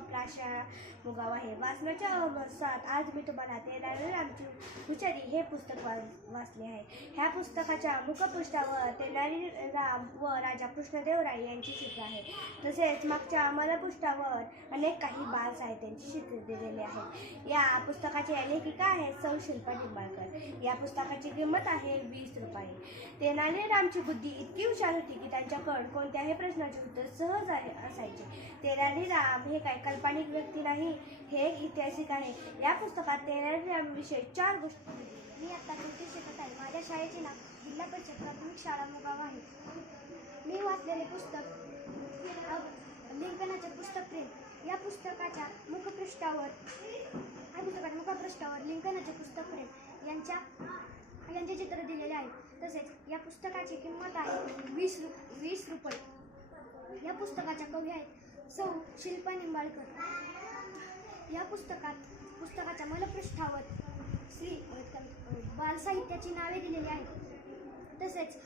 प्राशा मुगावा आहे. वाचनाच्या अहवासात आज मी तुम्हाला तेनाली रामची हुशारी हे पुस्तक वाचले आहे. ह्या पुस्तकाच्या मुखपृष्ठावर तेनाली राम व राजा कृष्णदेवराय यांची चित्र आहे. तसेच मागच्या अमलपृष्ठावर अनेक काही बाल साहित्यांची चित्रे दिलेली आहेत. या पुस्तकाच्या लेखिका आहेत सौ शिल्पा निंबाळकर. या पुस्तकाची किंमत आहे 20 रुपये. तेनाली रामची बुद्धी इतकी हुशार होती की त्यांच्याकडे कोणत्याही प्रश्नाचे उत्तर सहज असायचे. तेनाली राम हे काही काल्पनिक व्यक्ती नाही, हे एक ऐतिहासिक आहे. या पुस्तकात तेनाली राम विषयी 4 गोष्टी. मी आता चौथीत शिकत आहे. माझ्या शाळेचे नाव जिल्हा परिषद प्राथमिक शाळा मुगावा आहे. मी वाचलेले पुस्तक लिंकनाचे पुस्तक प्रेम. या पुस्तकाच्या मुखपृष्ठावर लिंकनाचे पुस्तक प्रेम यांचे चित्र दिलेले आहे. तसेच या पुस्तकाची किंमत आहे 20 रुपये. या पुस्तकाच्या कवी आहेत सौ शिल्पा निंबाळकर. या पुस्तकाच्या मलपृष्ठावर बालसाहित्याची नावे दिलेली आहेत. तसेच